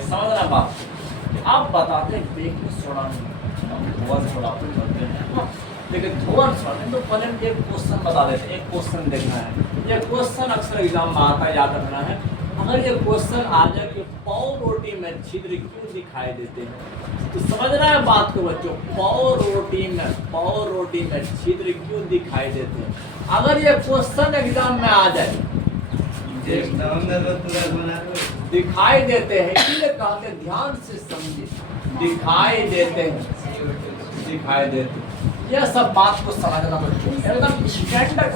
समझना बात। आप बताते हैं बेकिंग सोडा धोवन सोडा अपन करते हैं, लेकिन धोवन सोडा तो पहले हम एक क्वेश्चन बता देते हैं। एक क्वेश्चन देखना है, ये क्वेश्चन अक्सर एग्जाम में आता है, याद रखना है। अगर ये क्वेश्चन आ जाए कि पाव रोटी में छिद्र क्यों दिखाई देते हैं, तो समझना है बात को बच्चों। पाव रोटी में छिद्र क्यों दिखाई देते हैं, अगर ये क्वेश्चन एग्जाम में आ जाए दिखाई देते हैं, इसलिए कहते हैं ध्यान से समझिए, दिखाई देते हैं, दिखाई देते हैं। यह सब बात को समझना बच्चों एकदम स्टैंडर्ड,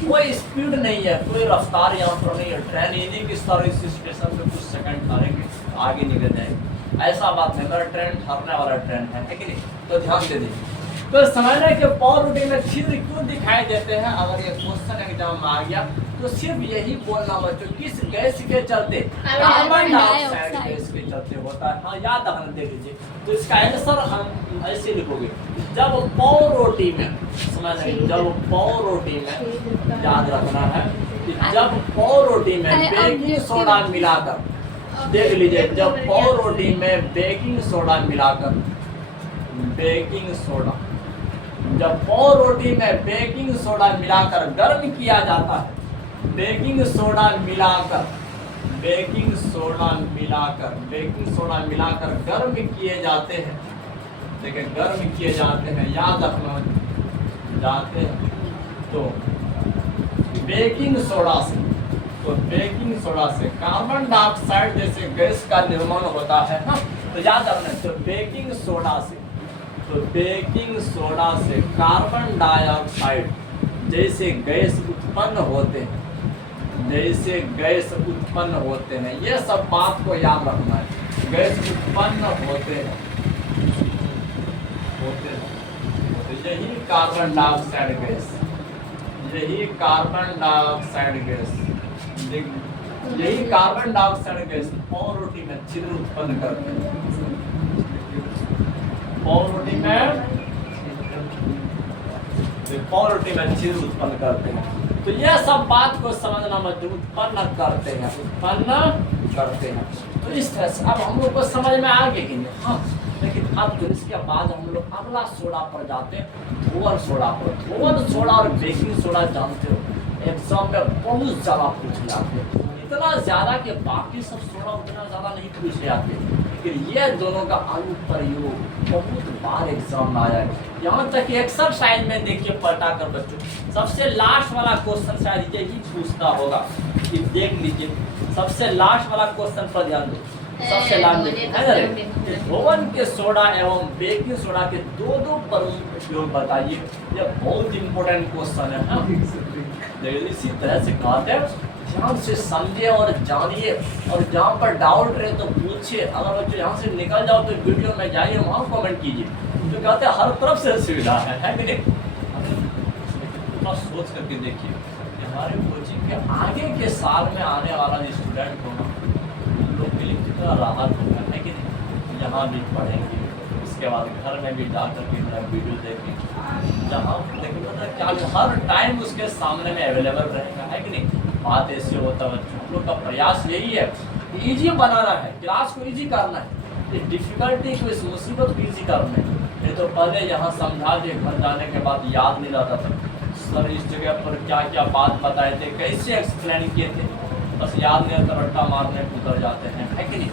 कोई स्पीड नहीं है, कोई रफ्तार यंत्र नहीं है। ट्रेन इन्हीं की तरह इस स्टेशन पे कुछ सेकंड ठहरेंगे आगे निकल जाएंगे, ऐसा बात नहीं। मेरा ट्रेन ठहरने वाला ट्रेन है कि नहीं, तो ध्यान दे दीजिए। तो समझना है कि पाव रोटी में छिद्र क्यों दिखाई देते हैं, अगर ये क्वेश्चन एग्जाम में आ गया तो सिर्फ यही बोलना बच्चों, किस गैस के चलते, कार्बन डाइऑक्साइड गैस के चलते होता है। हाँ याद रखना, दे लीजिए। तो इसका आंसर हम ऐसे लिखोगे, जब पाव रोटी में, समझ रहे, जब पाव रोटी में, याद रखना है कि जब पाव रोटी में बेकिंग सोडा मिलाकर, देख लीजिए, जब पाव रोटी में बेकिंग सोडा मिलाकर, बेकिंग सोडा, जब पाव रोटी में बेकिंग सोडा मिलाकर गर्म किया जाता है, बेकिंग सोडा मिलाकर, बेकिंग सोडा मिलाकर, बेकिंग सोडा मिलाकर गर्म किए जाते हैं, देखिए गर्म किए जाते हैं, याद रखना जाते हैं, तो बेकिंग सोडा से, तो बेकिंग सोडा से कार्बन डाइऑक्साइड जैसे गैस का निर्माण होता है ना, तो याद रखना। तो बेकिंग सोडा से, तो बेकिंग सोडा से कार्बन डाइऑक्साइड जैसे गैस उत्पन्न होते हैं, जैसे गैस उत्पन्न होते हैं, ये सब बात को याद रखना है। गैस उत्पन्न होते हैं, यही कार्बन डाइऑक्साइड गैस, यही कार्बन डाइऑक्साइड गैस, यही कार्बन डाइऑक्साइड गैस पाव रोटी में छिद्र उत्पन्न करते हैं, पाव रोटी में, पाव रोटी में छिद्र उत्पन्न करते हैं। तो यह सब बात को समझना मत, उत्पन्न करते हैं, उत्पन्न करते हैं। तो इस तरह से अब हम लोग को समझ में आ गया कि नहीं। हाँ, लेकिन अब जो इसके बाद हम लोग अगला सोडा पर जाते हैं, धोवन सोडा पर। धोवन सोडा और बेकिंग सोडा जानते हो एग्जाम में बहुत ज्यादा पूछ जाते हैं, इतना ज्यादा कि बाकी सब सोडा उतना ज्यादा नहीं पूछे जाते, लेकिन ये दोनों का अनुप्रयोग बहुत बार एग्जाम में आया है। यहाँ तक कि एक्सरसाइज में देखिए पलटा कर बच्चों, सबसे लास्ट वाला क्वेश्चन शायद यही पूछता होगा कि देख लीजिए, सबसे लास्ट वाला क्वेश्चन पर ध्यान दो, सबसे लास्ट है धोवन के सोडा एवं बेकिंग सोडा के दो प्रमुख उपयोग बताइए। यह बहुत इंपॉर्टेंट क्वेश्चन है। हाँ? इसी तरह से कहते हैं ध्यान से समझिए और जानिए, और जहाँ पर डाउट रहे तो पूछिए। अगर बच्चे यहाँ से निकल जाओ तो वीडियो में जाइए, वहाँ कमेंट कीजिए। तो कहते हैं हर तरफ से सुविधा है कि नहीं। सोच करके देखिए, हमारे कोचिंग के आगे के साल में आने वाला स्टूडेंट होना हम लोग के लिए कितना राहत होगा, है कि नहीं। यहाँ भी पढ़ेंगे, उसके बाद घर में भी जा करके वीडियो देखेंगे, जहाँ लेकिन मतलब क्या हर टाइम उसके सामने में अवेलेबल रहेगा, है कि नहीं। बात ऐसे होता है बच्चों, हम लोग का प्रयास यही है, इजी बनाना है, क्लास को इजी करना है, इस डिफिकल्टी को, इस मुसीबत को इजी करना है। ये तो पहले यहाँ समझा दिए, घर जाने के बाद याद नहीं रहता था, सर इस जगह पर क्या क्या बात बताए थे, कैसे एक्सप्लेन किए थे, बस याद नहीं रहता, रट्टा मारने उतर जाते हैं, है कि नहीं।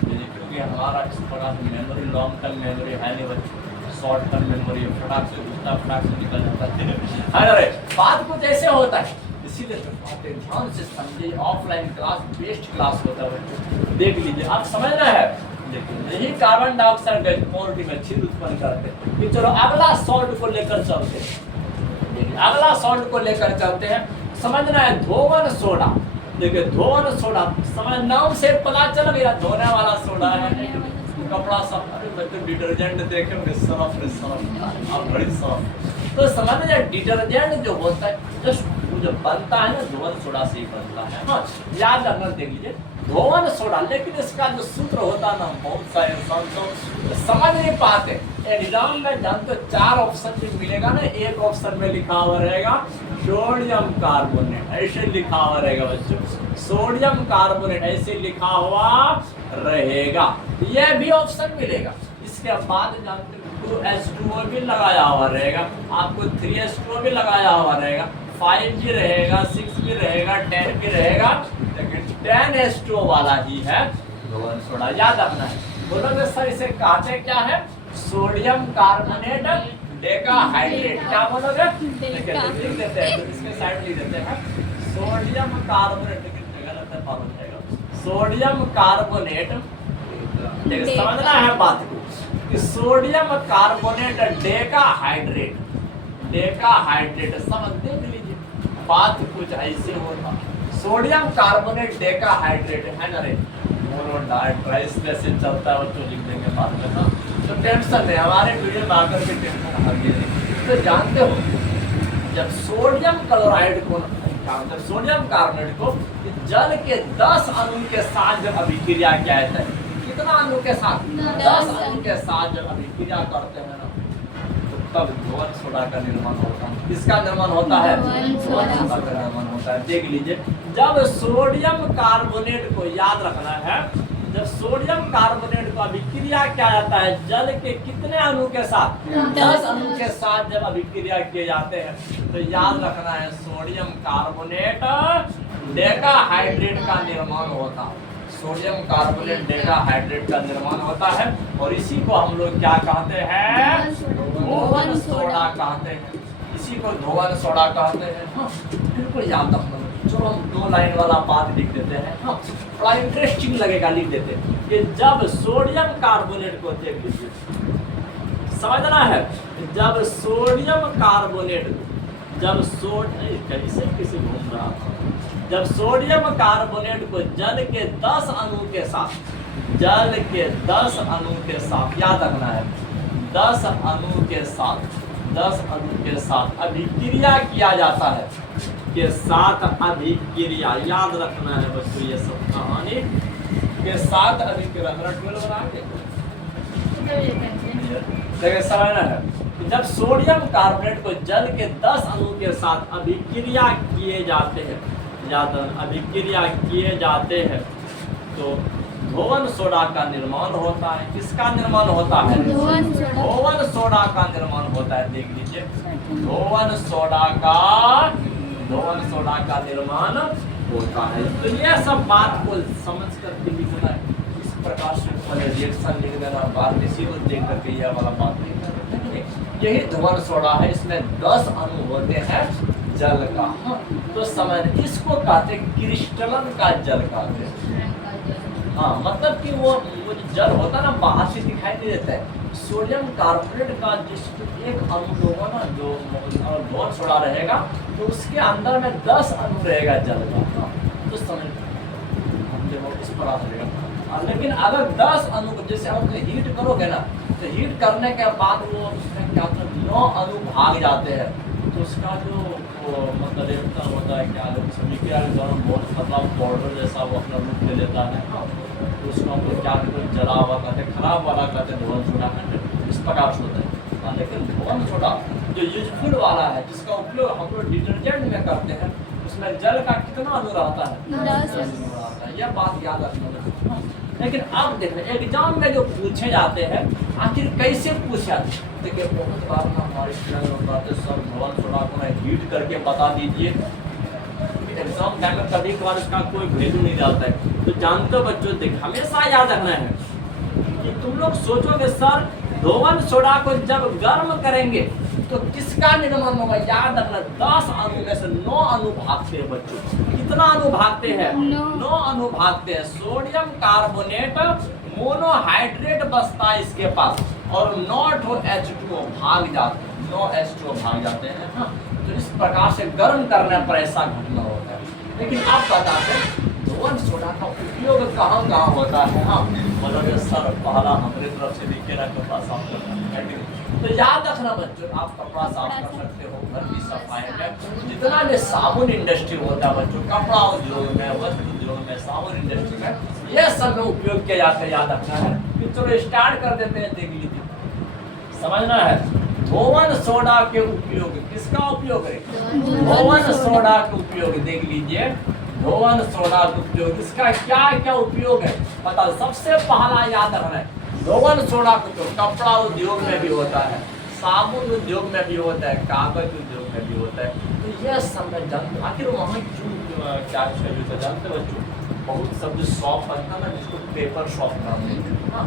क्योंकि हमारा इस प्रकार मेमोरी लॉन्ग टर्म मेमोरी है नहीं बच्चों, शॉर्ट टर्म मेमोरी फटाक से घुसता, फटाक से निकल जाता है। अरे बात कुछ ऐसे होता है, इसीलिए तो बातें ध्यान से समझिए। ऑफलाइन क्लास बेस्ट क्लास होता है बच्चों, देख लीजिए, आप समझना है। देखिए यही कार्बन डाइऑक्साइड गैस पाव रोटी में छिद्र उत्पन्न करते हैं। कि चलो अगला सॉल्ट को लेकर चलते हैं, अगला सॉल्ट को लेकर चलते हैं। समझना है धोवन सोडा। देखिए धोवन सोडा समझ, नाम से पता चल गया धोने वाला सोडा है, कपड़ा सब। अरे बच्चों डिटर्जेंट देखेंगे, सर्फ अब बड़ी सर्फ। तो समझ जाए डिटर्जेंट जो होता है जस्ट जो बनता है ना धोवन सोडा से ही बनता है। हाँ याद रखना, देख लीजिए धोवन सोडा, लेकिन इसका जो सूत्र होता है ना, बहुत सारे इंसान तो समझ नहीं पाते। एग्जाम में जानते 4 ऑप्शन भी मिलेगा ना, एक ऑप्शन में लिखा हुआ रहेगा सोडियम कार्बोनेट ऐसे लिखा हुआ रहेगा बच्चों, सोडियम कार्बोनेट ऐसे लिखा हुआ रहेगा। यह भी ऑप्शन मिलेगा। इसके बाद जानते 2H2O भी लगाया हुआ रहेगा, आपको 3H2O भी लगाया हुआ रहेगा, 5 भी रहेगा, 6 भी रहेगा, 10 भी रहेगा, लेकिन 10H2O वाला ही है धोवन सोडा। याद रखना है। बोलोगे सर इसे कहते क्या है? Sodium carbonate decahydrate. क्या बोलोगे? लिख देते हैं, तो इसके साइड लिख देते हैं सोडियम कार्बोनेट, लेकिन गलत है, पागल जाएगा। सोडियम कार्बोनेट, समझना है बात को कि सोडियम कार्बोनेट डेकाहाइड्रेट, डेकाहाइड्रेट समझ देख लीजिए, बात कुछ ऐसे होता। सोडियम कार्बोनेट डेकाहाइड्रेट है ना रे, मोनोडाइट्राइस चलता है, तो लिख देंगे बाद में ना, तो टेंशन नहीं, हमारे वीडियो में आकर के टेंशन हल्की नहीं। तो जानते हो जब सोडियम क्लोराइड को, जब सोडियम कार्बोनेट को जल के 10 अणु के साथ जब अभिक्रिया किया जाता है, कितना अणु के साथ? 10 अणु के साथ जब अभिक्रिया करते हैं ना, तो तब धोवन सोडा का निर्माण होता है। किसका निर्माण होता है? धोवन सोडा का निर्माण होता है। देख लीजिए, जब सोडियम कार्बोनेट को, याद रखना है, जब सोडियम कार्बोनेट को अभिक्रिया किया जाता है जल के कितने अणु के साथ? 10 अणु के साथ जब अभिक्रिया किए जाते हैं, तो याद रखना है सोडियम कार्बोनेट डेकाहाइड्रेट का निर्माण होता है। सोडियम कार्बोनेट डेकाहाइड्रेट का निर्माण होता है, और इसी को हम लोग क्या कहते हैं? धोवन सोडा कहते हैं। इसी को धोवन सोडा कहते हैं। हाँ, बिल्कुल याद रखना। चलो हम 2 लाइन वाला बात लिख देते हैं। हाँ, बड़ा इंटरेस्टिंग लगेगा, लिख देते हैं कि जब सोडियम कार्बोनेट को, देख लीजिए, समझना है, जब सोडियम कार्बोनेट, जब किसी घूम रहा था, जब सोडियम कार्बोनेट को जल के 10 अणु के साथ, जल के 10 अणु के साथ, याद रखना है, 10 अणु के साथ, 10 अणु के साथ अभिक्रिया किया जाता है, के साथ अभिक्रिया, याद रखना है बच्चों, ये सब कहानी के साथ अभिक्रिया, मेरा 12 बना के देखिए, समझना है। जब सोडियम कार्बोनेट को जल के 10 अणु के साथ अभिक्रिया किए जाते हैं, याद अभिक्रिया किए जाते हैं, तो धोवन सोडा का निर्माण होता है। किसका निर्माण होता है? धोवन सोडा का निर्माण होता है। देख लीजिए, धोवन सोडा का निर्माण होता है। तो ये सब बात को समझ करके लिखना है। इस प्रकार से पहले रिएक्शन लिख देना, बाद इसी को देख करके यह वाला बात लिख देना। यही धोवन सोडा है, इसमें 10 अणु होते हैं जल का। हाँ, तो समझ, इसको कहते हैं क्रिस्टलन का जल कहते हैं। हाँ, मतलब कि वो जो जल होता है ना, बाहर से दिखाई नहीं देता है। सोडियम कार्बोनेट का जिसको एक अणु होगा ना, जो धोवन सोडा रहेगा, तो उसके अंदर में 10 अणु रहेगा जल का। हाँ, तो समझ इस प्रकार रहेगा। लेकिन अगर 10 अणु को जैसे हम हीट करोगे ना, तो हीट करने के बाद वो उसमें क्या होता है, 9 अणु भाग जाते हैं। तो उसका जो मतलब एक होता है, क्या गरम बहुत मतलब पाउडर जैसा वो अपना रूप ले लेता है। तो उसको हम लोग क्या कहते हैं, जला हुआ कहते हैं, खराब वाला कहते हैं धोवन सोडा, इस प्रकार से होता है। लेकिन धोवन सोडा जो यूजफुल वाला है, जिसका उपयोग हम लोग डिटर्जेंट में करते हैं, उसमें जल का कितना अणु रहता है? 10 अणु रहता है। यह बात याद रखना। लेकिन अब देखो एग्जाम में जो पूछे जाते हैं, आखिर कैसे पूछे जाते हैं? देखिए, बहुत बार ना हमारे सर धोवन सोडा को हीट करके बता दीजिए। एग्जाम टाइम में कभी कभार उसका कोई वैल्यू नहीं डालता है। तो जानते हो बच्चों, देख हमेशा याद रखना है कि तुम लोग सोचोगे सर धोवन सोडा को जब गर्म करेंगे तो किसका निर्माण होगा? याद रखना, 10 अणु में से 9 अणु भागते हैं बच्चों। कितना अणु भागते हैं? 9 अणु भागते हैं। सोडियम कार्बोनेट मोनोहाइड्रेट बचता है इसके पास, और 9 H2O भाग जाते हैं, 9 H2O भाग जाते हैं। हाँ, तो इस प्रकार से गर्म करने पर ऐसा घटना होता है। लेकिन आप बताते हैं धोवन सोडा का उपयोग कहाँ कहाँ होता है? हाँ, मतलब सर पहला हमारे तरफ से लिखे ना कपड़ा साफ करना है। तो याद रखना बच्चों, आप कपड़ा साफ कर सकते हो, घर की सफाई में, जितना भी साबुन इंडस्ट्री होता है बच्चों, कपड़ा उद्योग में, वस्त्र उद्योग में, साबुन इंडस्ट्री में, यह सब में उपयोग किया जाता है। याद रखना है। तो चलो स्टार्ट कर देते हैं, देख लीजिए, समझना है। धोवन सोडा के उपयोग, किसका उपयोग है? धोवन सोडा के उपयोग। देख लीजिए धोवन सोडा का उपयोग, इसका क्या क्या उपयोग है पता। सबसे पहला याद रखना है धोवन सोडा का उपयोग कपड़ा उद्योग में भी होता है, साबुन उद्योग में भी होता है, कागज उद्योग में भी होता है। तो यह सब जानते, आखिर वहाँ क्यों क्या यूज है जानते बच्चों? बहुत सब जो शॉप बनता है ना, जिसको पेपर शॉप कहते हैं, हाँ,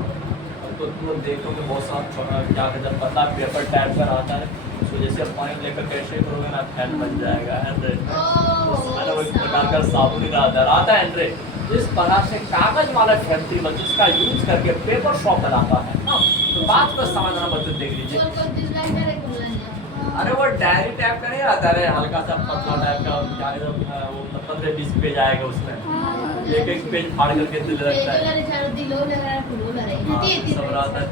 तो तुम देखोगे बहुत सारा क्या जब पता पेपर टाइप कर आता है, तो जैसे पानी लेकर कैसे करोगे ना, फैन बन जाएगा एक प्रकार का साबुन ही आता है। इस तरह से कागज वाला फैक्ट्री बच्चों इसका यूज करके पेपर शॉप बनाता है ना। तो बात को समझना बच्चों, देख लीजिए। अरे वो डायरी टाइप का नहीं आता है, हल्का सा पतला टाइप का, वो 15-20 पेज आएगा उसमें, एक एक पेज फाड़ करके दिल रखता है, सब रहता है।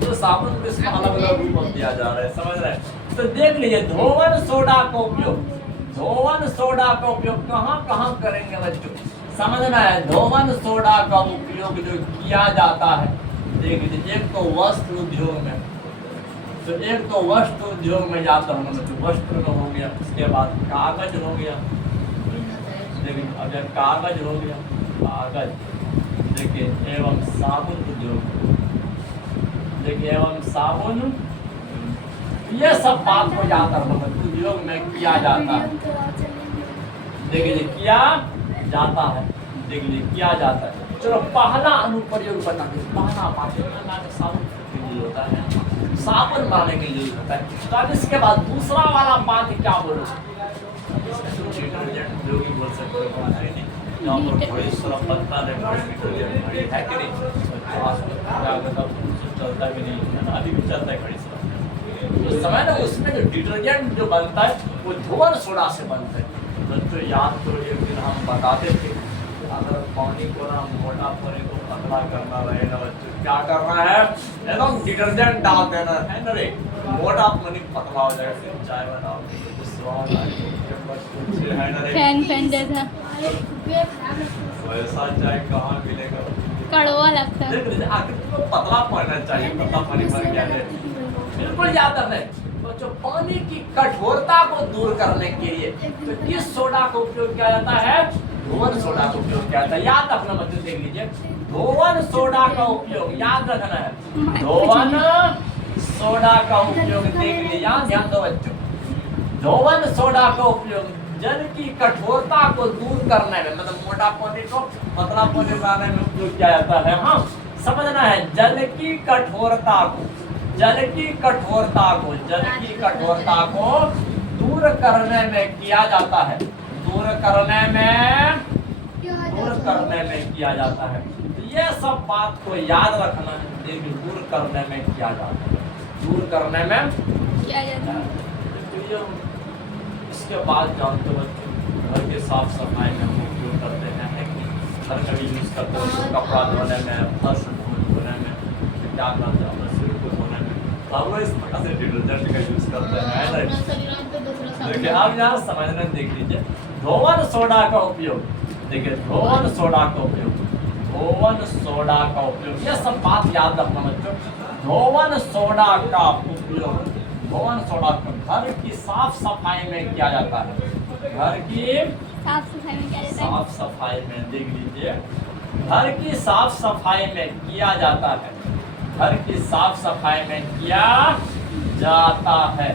तो साबुन को इसमें अलग अलग रूप दिया जा रहा है, समझ रहे हैं? तो देख लीजिए धोवन सोडा का उपयोग, धोवन सोडा का उपयोग कहाँ कहाँ करेंगे बच्चों, समझना है। धोवन सोडा का उपयोग जो किया जाता है, देख लीजिए, एक तो वस्त्र उद्योग में, तो एक तो वस्त्र उद्योग में जाता हूँ बच्चों, वस्त्र का हो गया, उसके बाद कागज हो गया, देखिए अगर कागज हो गया, कागज देखिए, एवं साबुन उद्योग, देखिए एवं साबुन, ये सब बात को जाता है उद्योग में किया जाता है। देखिए किया जाता है, देख लीजिए किया जाता है। चलो पहला अनुप्रयोग बता दें, पहला बात साबुन के लिए होता है, साबुन बनाने के लिए होता है। तो अब इसके बाद दूसरा वाला बात क्या बोलो, डिटर्जेंट जो भी बोल सकते हो, यहाँ पर बड़ी सारा पत्ता है कि नहीं, चलता भी नहीं है ना, अभी भी चलता है बड़ी सारा। तो समय ना उसमें जो डिटर्जेंट जो बनता है वो धोवन सोडा से बनता है। बच्चों याद करो एक दिन हम बताते थे, अगर पानी को ना मोटा पानी को पतला करना रहे ना बच्चों, क्या करना है, एकदम डिटर्जेंट डाल देना है ना रे, मोटा पानी पतला हो जाएगा, फिर चाय बनाओ तो स्वाद आएगा, फैन जैसा वैसा चाय कहाँ मिलेगा, कड़वा लगता है। आखिर तुमको पतला पड़ना चाहिए, पतला पानी भर गया है, बिल्कुल याद रखना। तो पानी की कठोरता को दूर करने के लिए तो किस सोडा का उपयोग किया जाता है, धोवन सोडा का उपयोग किया जाता है। याद रखना बच्चों, देख लीजिए धोवन सोडा का उपयोग याद रखना है, धोवन सोडा का उपयोग देख लीजिए, यहाँ ध्यान दो बच्चों। धोवन सोडा का उपयोग जल की कठोरता को दूर करने में, मतलब मोटा पानी को पतला पानी बनाने में उपयोग किया जाता है। हाँ समझना है, जल की कठोरता को, जल की कठोरता को, जल की कठोरता को दूर करने में किया जाता है, दूर करने में किया जाता है। तो ये सब बात को याद रखना है, देखिए दूर करने में किया जाता है, दूर करने में किया जाता है। तो इसके बाद जानते बच्चों घर के साफ सफाई में हम उपयोग करते हैं, घर का भी यूज करते हैं, कपड़ा धोने में, फर्श धोने में, क्या करते हैं सिर को धोने में, हम लोग इस प्रकार से डिटर्जेंट का यूज करते हैं। देखिए आप यहाँ समझना, देख लीजिए धोवन सोडा का उपयोग, देखिए धोवन सोडा का उपयोग, धोवन सोडा का उपयोग, ये सब बात याद रखना बच्चों। धोवन सोडा का उपयोग, धोवन सोडा का घर की साफ सफाई में किया जाता है, घर की साफ सफाई में किया जाता है, साफ सफाई में, देख लीजिए घर की साफ सफाई में किया जाता है, घर की साफ सफाई में किया जाता है,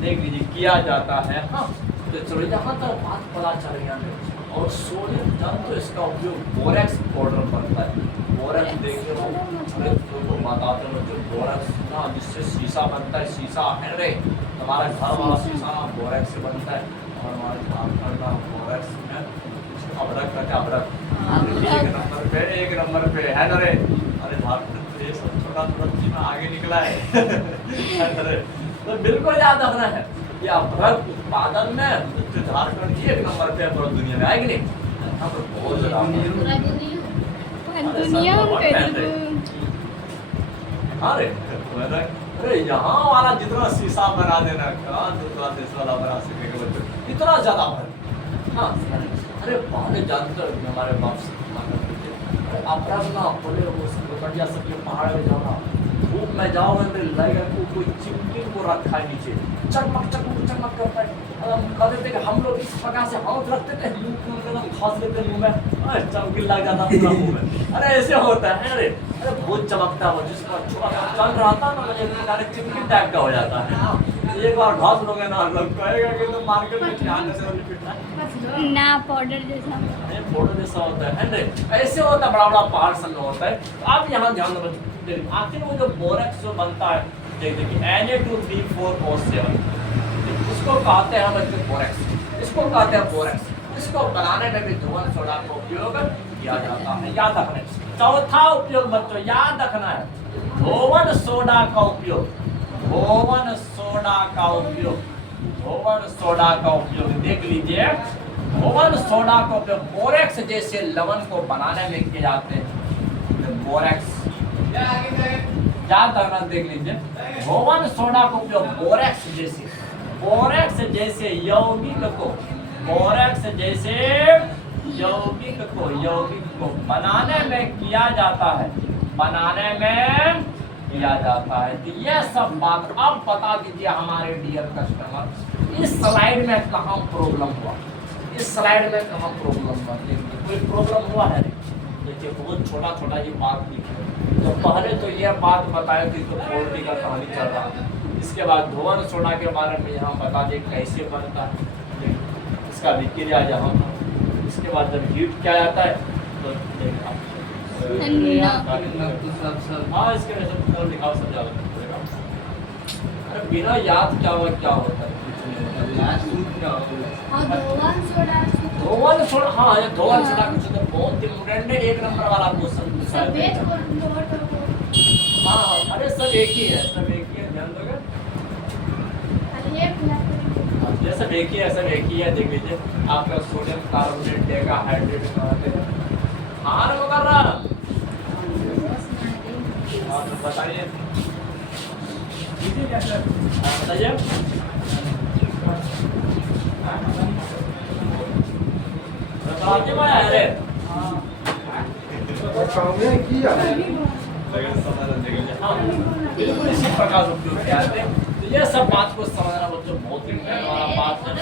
देख लीजिए किया जाता है। हाँ तो चलो यहाँ तक बात पता चल गया। और सोडियम जल तो इसका उपयोग बोरेक्स पाउडर बनता है, बोरेक्स देखिए वो तो बताते हैं जो बोरेक्स ना जिससे शीशा बनता है, शीशा है रे हमारा घर वाला शीशा ना बोरेक्स से बनता है, और हमारे झारखंड ना बोरेक्स में अबरक का अबरक एक नंबर पे है ना रे, अरे झारखंड ये सब छोटा छोटा चीज आगे निकला है। तो बिल्कुल याद रखना है कि अबरक उत्पादन में झारखंड ही एक नंबर पे पूरी दुनिया में आएगी नहीं, यहाँ पर बहुत ज्यादा दुनिया अरे यहाँ वाला जितना शीशा बना देना कहाँ दूसरा देश वाला बना सकेगा बच्चों, इतना ज्यादा भर। हाँ अरे पहले जानते हमारे बाप से अबरक ना बोले वो बढ़िया सब पहाड़ में जाओ ना धूप में जाओगे तो लगेगा को कोई चिमटी को रखा है नीचे, चमक चमक चमक करता है। कह देते कि हम लोग इस प्रकार से हाथ रखते थे, मुंह को एकदम घास लेते मुंह में, चमकी लग जाता पूरा मुंह में। अरे ऐसे होता है, अरे अरे बहुत चमकता है वो, जिसका छोटा सा चल रहा था ना मुझे डायरेक्ट चिमटी टाइप का हो जाता है। एक बार घास लोगे ना लोग कहेगा कि तो मार्केट में ध्यान से पिटना ना पाउडर जैसा। ये फोटो जैसा होता है, ऐसे होता है, बड़ा बड़ा पहाड़ सन होता है। तो आप यहाँ ध्यान दें, आखिर वो जो बोरेक्स जो बनता है, देखिए Na234O7, इसको कहते हैं बच्चों बोरेक्स, इसको कहते हैं बोरेक्स। इसको बनाने में भी धोवन सोडा का उपयोग किया जाता है, याद रखना है। चौथा उपयोग बच्चों याद रखना है, धोवन सोडा का उपयोग, धोवन सोडा का उपयोग, धोवन सोडा का उपयोग देख लीजिए। धोवन सोडा का उपयोग बोरेक्स जैसे लवण को बनाने में किए जाते हैं। बोरेक्स याद रखना, देख लीजिए। धोवन सोडा का उपयोग बोरेक्स जैसे यौगिक को, बोरेक्स जैसे यौगिक को बनाने में किया जाता है, बनाने में किया जाता है। तो यह सब बात अब बता दीजिए हमारे डियर कस्टमर, इस स्लाइड में कहाँ प्रॉब्लम हुआ, इस स्लाइड में कहाँ प्रॉब्लम हुआ? देखिए कोई प्रॉब्लम हुआ है? देखिए बहुत छोटा छोटा ये बात लिखी है। तो पहले तो यह बात बताया कि तो पोल्ट्री का कहानी चल रहा है, इसके बाद धोवन सोडा के बारे में यहाँ बता दें कैसे बनता है, इसका विक्रिया यहाँ, इसके बाद जब हीट किया जाता है तो हाँ इसके वजह से लिखा सब ज्यादा पड़ेगा। अरे बिना याद क्या हुआ क्या होता है, धोवन सोडा, हाँ ये धोवन सोडा कुछ तो बहुत इम्पोर्टेंट है, 1 नंबर वाला क्वेश्चन पूछा है। हाँ अरे सब एक ही है, सब एक ही है, ध्यान दोगे, ये सब एक ही है, सब एक ही है। देख लीजिए आपका सोडियम कार्बोनेट डेका हाइड्रेट हार वगैरह, हाँ तो बताइए बताइए। अरे इसी प्रकार उपयोग किया जाते हैं। तो ये सब बात को समझना बच्चों बहुत ही बात है।